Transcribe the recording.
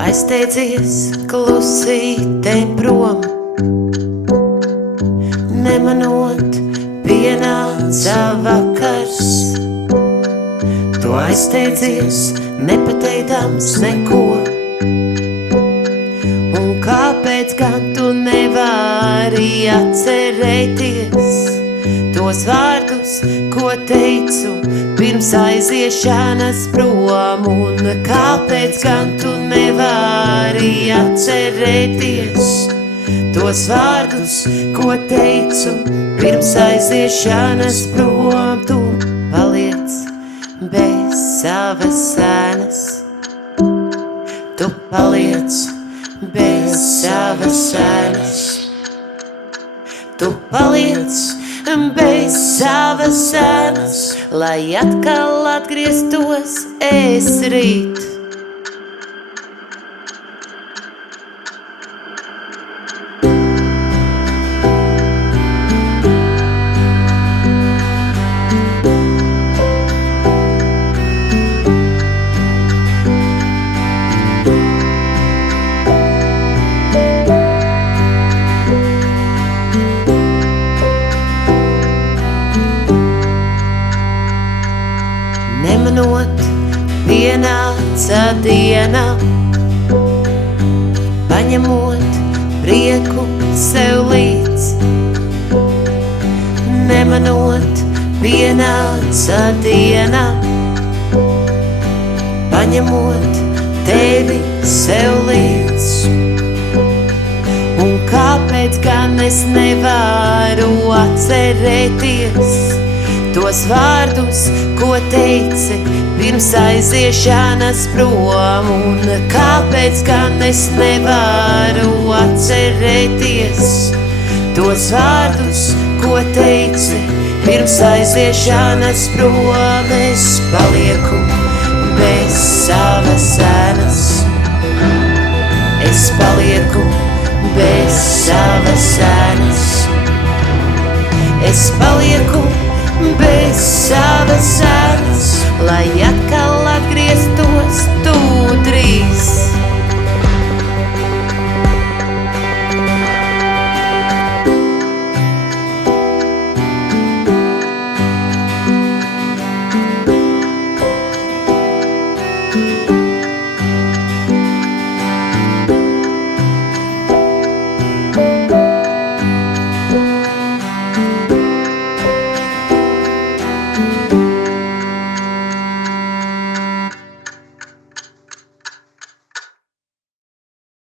aizteidzies klusītēm prom, nemanot pienāca vakars. Tu aizteidzies nepateikdams neko, un kāpēc gan tu nevari atcerēties tos vārdus, ko teicu pirms aiziešanas prom, un kāpēc gan tu nevari atcerēties tos vārdus, ko teicu pirms aiziešanas prom. Tu paliec bez savas sēnas, tu paliec bez savas sēnas, tu paliec bez savas sēnas, lai atkal atgrieztos es rīt. Nemanot pienāca diena, paņemot prieku sev līdz. Nemanot pienāca diena, paņemot tevi sev līdz. Un kāpēc gan es nevaru atcerēties tos vārdus, ko teici pirms aiziešanas prom, un kāpēc gan es nevaru atcerēties tos vārdus, ko teici pirms aiziešanas prom. Es palieku bez savas sēnas, es palieku bez savas sēnas, es palieku bez savas sēnas, lai atkal atgrieztos tu drīz.